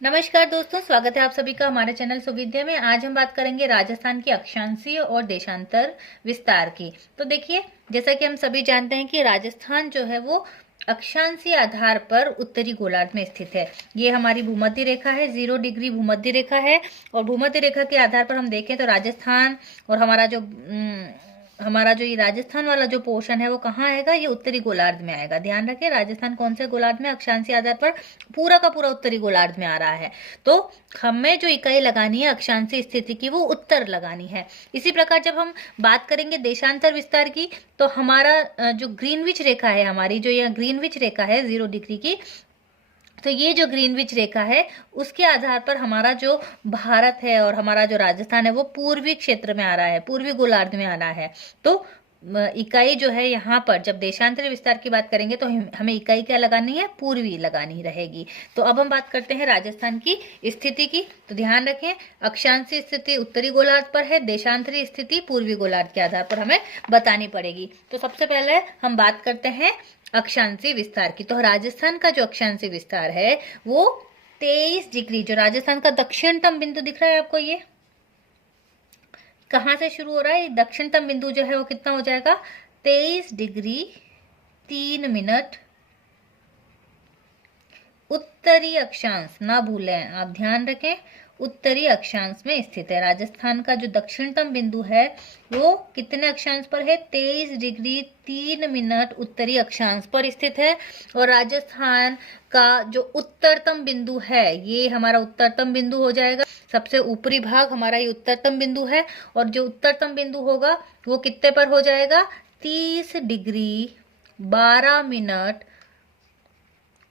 नमस्कार दोस्तों, स्वागत है आप सभी का हमारे चैनल सुविद्या में। आज हम बात करेंगे राजस्थान की अक्षांशीय और देशांतर विस्तार की। तो देखिए, जैसा कि हम सभी जानते हैं कि राजस्थान जो है वो अक्षांशीय आधार पर उत्तरी गोलार्ध में स्थित है। ये हमारी भूमध्य रेखा है, 0 डिग्री भूमध्य रेखा है। और भूमध्य रेखा के आधार पर हम देखें तो राजस्थान और हमारा जो ये राजस्थान वाला जो पोर्शन है वो कहाँ आएगा, ये उत्तरी गोलार्ध में आएगा। ध्यान रखें, राजस्थान कौन से गोलार्ध में, अक्षांशीय आधार पर पूरा का पूरा उत्तरी गोलार्ध में आ रहा है। तो हमें जो इकाई लगानी है अक्षांशीय स्थिति की, वो उत्तर लगानी है। इसी प्रकार जब हम बात करेंगे देशांतर विस्तार की, तो हमारा जो ग्रीनविच रेखा है, हमारी जो यह ग्रीनविच रेखा है 0 डिग्री की, तो ये जो ग्रीनविच रेखा है उसके आधार पर हमारा जो भारत है और हमारा जो राजस्थान है वो पूर्वी क्षेत्र में आ रहा है, पूर्वी गोलार्ध में आ रहा है। तो इकाई जो है यहाँ पर जब देशांतरी विस्तार की बात करेंगे तो हमें इकाई क्या लगानी है, पूर्वी लगानी रहेगी। तो अब हम बात करते हैं राजस्थान की स्थिति की। तो ध्यान रखें, अक्षांशीय स्थिति उत्तरी गोलार्ध पर है, देशांतरी स्थिति पूर्वी गोलार्ध के आधार पर हमें बतानी पड़ेगी। तो सबसे पहले हम बात करते हैं अक्षांशीय विस्तार की। तो राजस्थान का जो अक्षांशीय विस्तार है वो 23 डिग्री, जो राजस्थान का दक्षिणतम बिंदु दिख रहा है आपको, ये कहाँ से शुरू हो रहा है, दक्षिणतम बिंदु जो है वो कितना हो जाएगा, 23 डिग्री 3 मिनट उत्तरी अक्षांश, ना भूलें आप, ध्यान रखें, उत्तरी अक्षांश में स्थित है। राजस्थान का जो दक्षिणतम बिंदु है वो कितने अक्षांश पर है, 23 डिग्री 3 मिनट उत्तरी अक्षांश पर स्थित है। और राजस्थान का जो उत्तरतम बिंदु है, ये हमारा उत्तरतम बिंदु हो जाएगा। सबसे ऊपरी भाग हमारा ये उत्तरतम बिंदु है। और जो उत्तरतम बिंदु होगा वो कितने पर हो जाएगा, 30 डिग्री 12 मिनट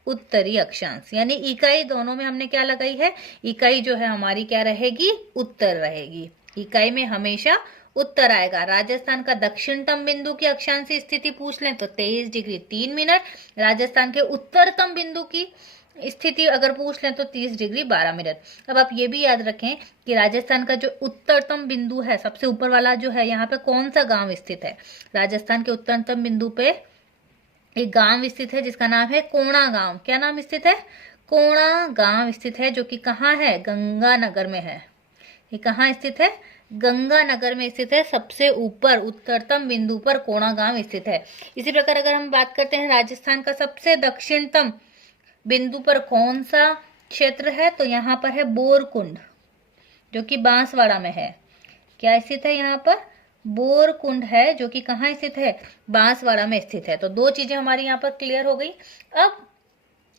उत्तरी अक्षांश। यानी इकाई दोनों में हमने क्या लगाई है, इकाई जो है हमारी क्या रहेगी, उत्तर रहेगी। इकाई में हमेशा उत्तर आएगा। राजस्थान का दक्षिणतम बिंदु की अक्षांशीय स्थिति पूछ लें तो 23 डिग्री 3 मिनट। राजस्थान के उत्तरतम बिंदु की स्थिति अगर पूछ लें तो 30 डिग्री 12 मिनट। अब आप ये भी याद रखें कि राजस्थान का जो उत्तरतम बिंदु है, सबसे ऊपर वाला जो है, यहाँ पे कौन सा गांव स्थित है। राजस्थान के उत्तरतम बिंदु पे एक गांव स्थित है जिसका नाम है कोणा गांव। क्या नाम स्थित है, कोणा गांव स्थित है, जो कि कहाँ है, गंगानगर में है। ये कहाँ स्थित है, गंगानगर में स्थित है। सबसे ऊपर उत्तरतम बिंदु पर कोणा गांव स्थित है। इसी प्रकार अगर हम बात करते हैं राजस्थान का सबसे दक्षिणतम बिंदु पर कौन सा क्षेत्र है, तो यहाँ पर है बोरकुंड, जो कि बांसवाड़ा में है। क्या स्थित है यहाँ पर, बोरकुंड है, जो कि कहाँ स्थित है, बांसवाड़ा में स्थित है। तो दो चीजें हमारी यहाँ पर क्लियर हो गई। अब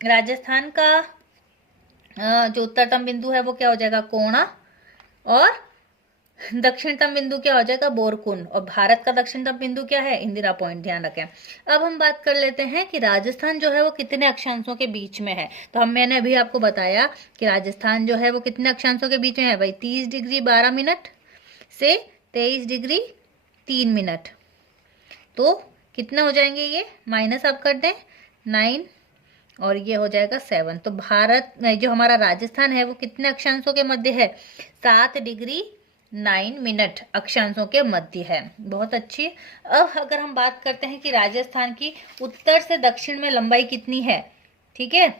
राजस्थान का जो उत्तरतम बिंदु है वो क्या हो जाएगा, कोणा, और दक्षिणतम बिंदु क्या हो जाएगा, बोरकुंड। और भारत का दक्षिणतम बिंदु क्या है, इंदिरा पॉइंट, ध्यान रखें। अब हम बात कर लेते हैं कि राजस्थान जो है वो कितने अक्षांशों के बीच में है। तो मैंने अभी आपको बताया कि राजस्थान जो है वो कितने अक्षांशों के बीच में है भाई, 30 डिग्री 12 मिनट से 23 डिग्री 3 मिनट। तो कितना हो जाएंगे, ये माइनस आप कर दें 9 और ये हो जाएगा 7। तो भारत जो हमारा राजस्थान है वो कितने अक्षांशों के मध्य है, 7 डिग्री 9 मिनट अक्षांशों के मध्य है। बहुत अच्छी। अब अगर हम बात करते हैं कि राजस्थान की उत्तर से दक्षिण में लंबाई कितनी है, ठीक है,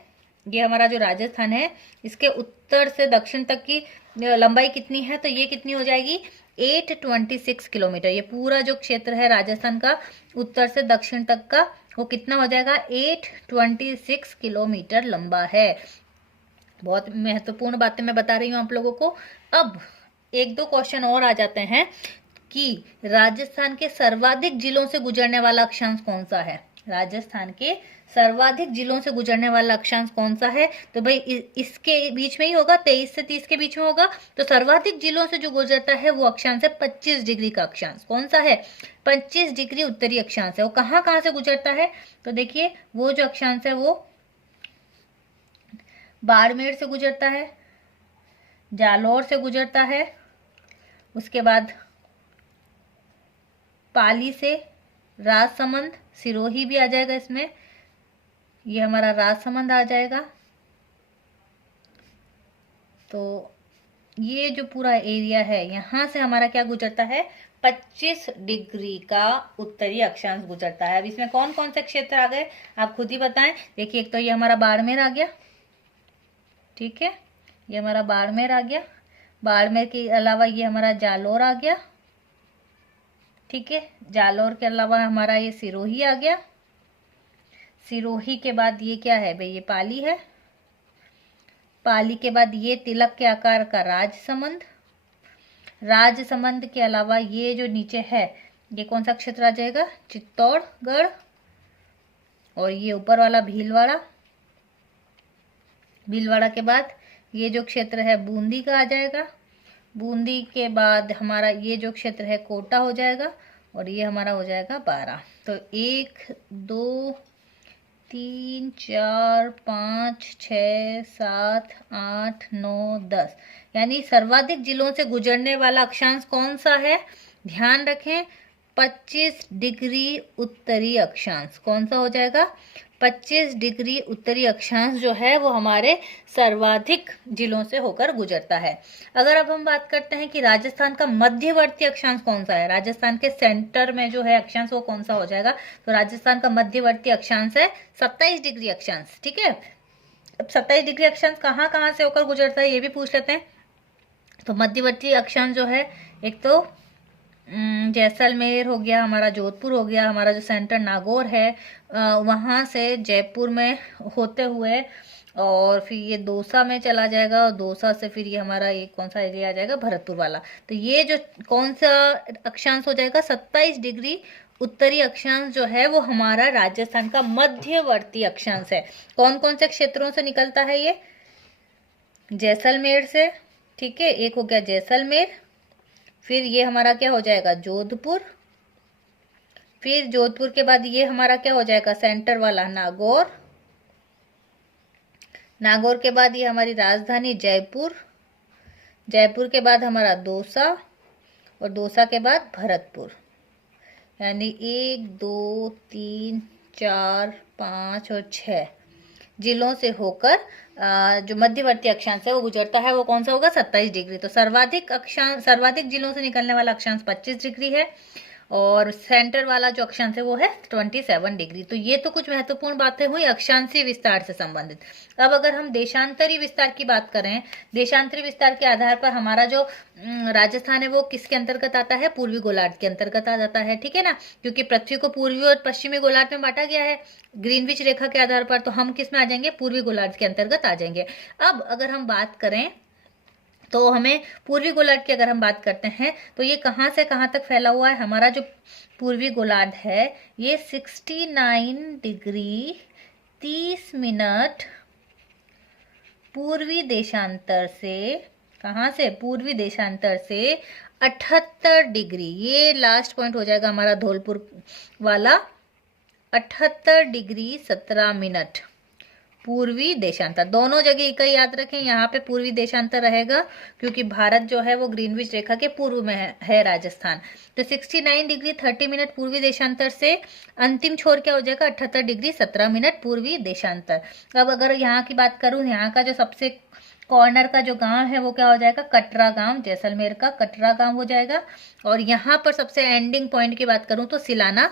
ये हमारा जो राजस्थान है इसके उत्तर से दक्षिण तक की लंबाई कितनी है, तो ये कितनी हो जाएगी, 826 किलोमीटर। ये पूरा जो क्षेत्र है राजस्थान का उत्तर से दक्षिण तक का, वो कितना हो जाएगा, 826 किलोमीटर लंबा है। बहुत महत्वपूर्ण बातें मैं बता रही हूँ आप लोगों को। अब एक दो क्वेश्चन और आ जाते हैं कि राजस्थान के सर्वाधिक जिलों से गुजरने वाला अक्षांश कौन सा है। राजस्थान के सर्वाधिक जिलों से गुजरने वाला अक्षांश कौन सा है, तो भाई इसके बीच में ही होगा, 23 से 30 के बीच में होगा। तो सर्वाधिक जिलों से जो गुजरता है वो अक्षांश है 25 डिग्री का अक्षांश। कौन सा है, 25 डिग्री उत्तरी अक्षांश है। वो कहाँ कहाँ से गुजरता है, तो देखिए वो जो अक्षांश है वो बाड़मेर से गुजरता है, जालौर से गुजरता है, उसके बाद पाली से, राजसमंद, सिरोही भी आ जाएगा इसमें, ये हमारा राजसमंद आ जाएगा। तो ये जो पूरा एरिया है यहाँ से हमारा क्या गुजरता है, 25 डिग्री का उत्तरी अक्षांश गुजरता है। अब इसमें कौन कौन से क्षेत्र आ गए आप खुद ही बताएं। देखिए, एक तो ये हमारा बाड़मेर आ गया, ठीक है, ये हमारा बाड़मेर आ गया। बाड़मेर के अलावा ये हमारा जालोर आ गया, ठीक है। जालोर के अलावा हमारा ये सिरोही आ गया। सिरोही के बाद ये क्या है भाई, ये पाली है। पाली के बाद ये तिलक के आकार का राजसमंद। राजसमंद के अलावा ये जो नीचे है ये कौन सा क्षेत्र आ जाएगा, चित्तौड़गढ़। और ये ऊपर वाला भीलवाड़ा। भीलवाड़ा के बाद ये जो क्षेत्र है बूंदी का आ जाएगा। बूंदी के बाद हमारा ये जो क्षेत्र है कोटा हो जाएगा। और ये हमारा हो जाएगा 12। तो 1 2 3 4 5 6 7 8 9 10, यानी सर्वाधिक जिलों से गुजरने वाला अक्षांश कौन सा है, ध्यान रखें 25 डिग्री उत्तरी अक्षांश। कौन सा हो जाएगा, 25 डिग्री उत्तरी अक्षांश जो है वो हमारे सर्वाधिक जिलों से होकर गुजरता है। अगर अब हम बात करते हैं कि राजस्थान का मध्यवर्ती अक्षांश कौन सा है, राजस्थान के सेंटर में जो है अक्षांश वो कौन सा हो जाएगा, तो राजस्थान का मध्यवर्ती अक्षांश है 27 डिग्री अक्षांश, ठीक है। अब 27 डिग्री अक्षांश कहाँ कहाँ से होकर गुजरता है ये भी पूछ लेते हैं। तो मध्यवर्ती अक्षांश जो है, एक तो जैसलमेर हो गया, हमारा जोधपुर हो गया, हमारा जो सेंटर नागौर है वहाँ से जयपुर में होते हुए और फिर ये दौसा में चला जाएगा और दौसा से फिर ये हमारा ये कौन सा एरिया आ जाएगा, भरतपुर वाला। तो ये जो कौन सा अक्षांश हो जाएगा, 27 डिग्री उत्तरी अक्षांश जो है वो हमारा राजस्थान का मध्यवर्ती अक्षांश है। कौन कौन से क्षेत्रों से निकलता है ये, जैसलमेर से, ठीक है, एक हो गया जैसलमेर। फिर ये हमारा क्या हो जाएगा, जोधपुर। फिर जोधपुर के बाद ये हमारा क्या हो जाएगा, सेंटर वाला नागौर। नागौर के बाद ये हमारी राजधानी जयपुर। जयपुर के बाद हमारा दौसा और दौसा के बाद भरतपुर। यानी 1 2 3 4 5 और 6 जिलों से होकर जो मध्यवर्ती अक्षांश है वो गुजरता है, वो कौन सा होगा, 27 डिग्री। तो सर्वाधिक जिलों से निकलने वाला अक्षांश 25 डिग्री है और सेंटर वाला जो अक्षांश है वो है 27 डिग्री। तो ये तो कुछ महत्वपूर्ण बातें हुई अक्षांशीय विस्तार से संबंधित। अब अगर हम देशांतरी विस्तार की बात करें, देशांतरी विस्तार के आधार पर हमारा जो राजस्थान है वो किसके अंतर्गत आता है, पूर्वी गोलार्ध के अंतर्गत आ जाता है, ठीक है ना, क्योंकि पृथ्वी को पूर्वी और पश्चिमी गोलार्ध में बांटा गया है ग्रीनविच रेखा के आधार पर। तो हम किस में आ जाएंगे, पूर्वी गोलार्ध के अंतर्गत आ जाएंगे। अब अगर हम बात करें तो हमें पूर्वी गोलार्ध की अगर हम बात करते हैं तो ये कहाँ से कहाँ तक फैला हुआ है, हमारा जो पूर्वी गोलार्ध है ये 69 डिग्री 30 मिनट पूर्वी देशांतर से, कहाँ से, पूर्वी देशांतर से 78 डिग्री, ये लास्ट पॉइंट हो जाएगा हमारा धौलपुर वाला, 78 डिग्री 17 मिनट पूर्वी देशांतर। दोनों जगह का याद रखें, यहाँ पे पूर्वी देशांतर रहेगा क्योंकि भारत जो है वो ग्रीनविच रेखा के पूर्व में है राजस्थान। तो 69 डिग्री 30 मिनट पूर्वी देशांतर से अंतिम छोर क्या हो जाएगा, 78 डिग्री 17 मिनट पूर्वी देशांतर। अब अगर यहाँ की बात करूँ, यहाँ का जो सबसे कॉर्नर का जो गांव है वो क्या हो जाएगा, कटरा गांव, जैसलमेर का कटरा गांव हो जाएगा। और यहाँ पर सबसे एंडिंग पॉइंट की बात करूँ तो सिलाना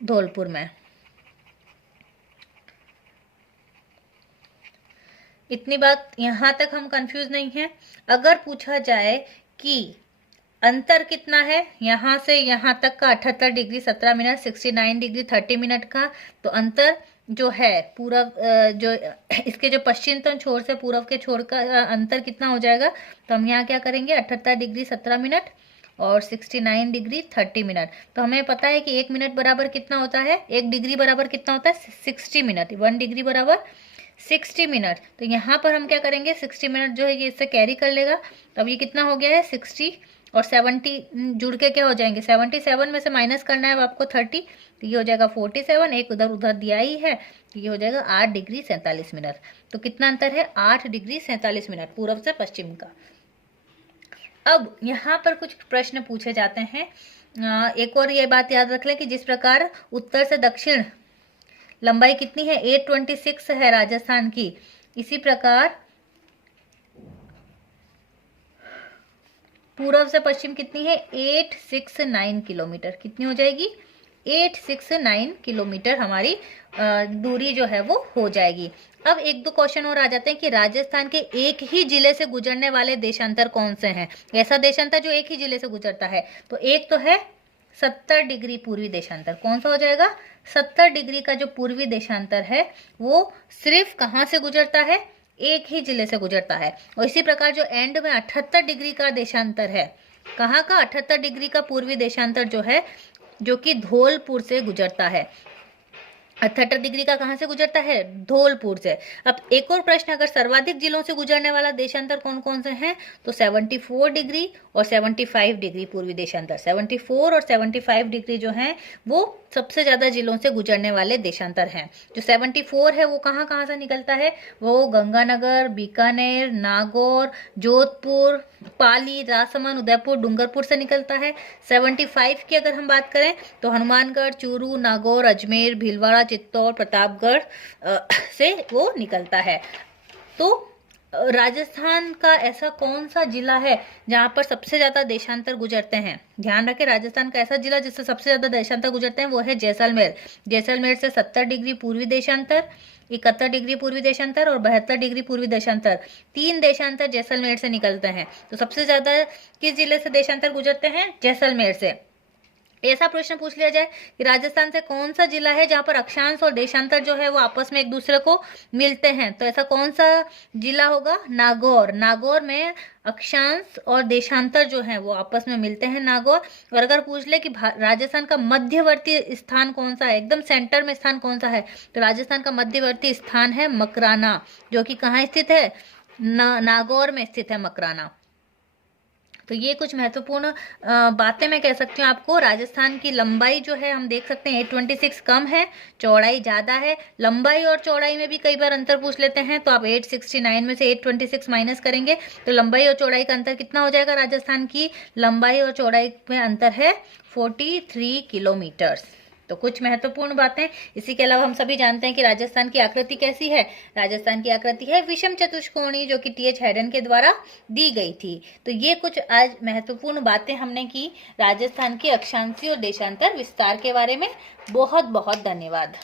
धौलपुर में। इतनी बात यहाँ तक हम कंफ्यूज नहीं है। अगर पूछा जाए कि अंतर कितना है यहाँ से यहाँ तक का, 78 डिग्री 17 मिनट, 69 डिग्री 30 मिनट का, तो अंतर जो है पूर्व जो इसके जो पश्चिमतम छोर से पूर्व के छोर का अंतर कितना हो जाएगा, तो हम यहाँ क्या करेंगे, 78 डिग्री 17 मिनट और 69 डिग्री 30 मिनट। तो हमें पता है कि 1 मिनट बराबर कितना होता है, 1 डिग्री बराबर कितना होता है, 60 मिनट, 1 डिग्री बराबर 60 मिनट। तो यहाँ पर हम क्या करेंगे, 60 मिनट जो है ये इससे कैरी कर लेगा। अब ये कितना हो गया है, 60 और 70 जुड़ के क्या हो जाएंगे, 77 में से माइनस करना है अब आपको 30, तो ये हो जाएगा 47, एक उधर उधर दिया ही है, तो ये हो जाएगा 8 डिग्री 47 मिनट। तो कितना अंतर है, 8 डिग्री 47 मिनट पूर्व से पश्चिम का। अब यहाँ पर कुछ प्रश्न पूछे जाते हैं। एक और ये बात याद रख लें कि जिस प्रकार उत्तर से दक्षिण लंबाई कितनी है, 826 है राजस्थान की, इसी प्रकार पूर्व से पश्चिम कितनी है, 869 किलोमीटर, कितनी हो जाएगी, 869 किलोमीटर हमारी दूरी जो है वो हो जाएगी। अब एक दो क्वेश्चन और आ जाते हैं कि राजस्थान के एक ही जिले से गुजरने वाले देशांतर कौन से हैं। ऐसा देशांतर जो एक ही जिले से गुजरता है, तो एक तो है 70 डिग्री पूर्वी देशांतर। कौन सा हो जाएगा? 70 डिग्री का जो पूर्वी देशांतर है वो सिर्फ कहाँ से गुजरता है? एक ही जिले से गुजरता है। और इसी प्रकार जो एंड में 78 डिग्री का देशांतर है, कहाँ का? 78 डिग्री का पूर्वी देशांतर जो है, जो कि धौलपुर से गुजरता है। 78 डिग्री का कहां से गुजरता है? धौलपुर से। अब एक और प्रश्न, अगर सर्वाधिक जिलों से गुजरने वाला देशांतर कौन कौन से हैं, तो 74 डिग्री और 75 डिग्री पूर्वी देशांतर। 74 और 75 डिग्री जो हैं वो सबसे ज्यादा जिलों से गुजरने वाले देशांतर हैं। जो 74 है वो कहाँ कहाँ से निकलता है? वो गंगानगर, बीकानेर, नागौर, जोधपुर, पाली, राजसमंद, उदयपुर, डूंगरपुर से निकलता है। 75 की अगर हम बात करें तो हनुमानगढ़, चूरू, नागौर, अजमेर, भीलवाड़ा, चित्तौड़, प्रतापगढ़ से वो निकलता है। तो राजस्थान का ऐसा कौन सा जिला है जहां पर सबसे ज्यादा देशांतर गुजरते हैं? ध्यान रखें, राजस्थान का ऐसा जिला जिससे सबसे ज्यादा देशांतर गुजरते हैं वो है जैसलमेर। जैसलमेर से 70 डिग्री पूर्वी देशांतर, 71 डिग्री पूर्वी देशांतर और 72 डिग्री पूर्वी देशांतर, 3 देशांतर जैसलमेर से निकलते हैं। तो सबसे ज्यादा किस जिले से देशांतर गुजरते हैं? जैसलमेर से। ऐसा प्रश्न पूछ लिया जाए कि राजस्थान से कौन सा जिला है जहां पर अक्षांश और देशांतर जो है वो आपस में एक दूसरे को मिलते हैं, तो ऐसा कौन सा जिला होगा? नागौर। नागौर में अक्षांश और देशांतर जो है वो आपस में मिलते हैं, नागौर। और अगर पूछ ले कि राजस्थान का मध्यवर्ती स्थान कौन सा है, एकदम सेंटर में स्थान कौन सा है, तो राजस्थान का मध्यवर्ती स्थान है मकराना, जो कि कहाँ स्थित है? नागौर में स्थित है मकराना। तो ये कुछ महत्वपूर्ण बातें मैं कह सकती हूँ आपको। राजस्थान की लंबाई जो है हम देख सकते हैं 826 कम है, चौड़ाई ज्यादा है। लंबाई और चौड़ाई में भी कई बार अंतर पूछ लेते हैं, तो आप 869 में से 826 माइनस करेंगे तो लंबाई और चौड़ाई का अंतर कितना हो जाएगा? राजस्थान की लंबाई और चौड़ाई में अंतर है 43 किलोमीटर। तो कुछ महत्वपूर्ण बातें। इसी के अलावा हम सभी जानते हैं कि राजस्थान की आकृति कैसी है। राजस्थान की आकृति है विषम चतुष्कोणीय, जो कि टी.एच. हैडन के द्वारा दी गई थी। तो ये कुछ आज महत्वपूर्ण बातें हमने की राजस्थान के अक्षांशीय और देशांतर विस्तार के बारे में। बहुत बहुत धन्यवाद।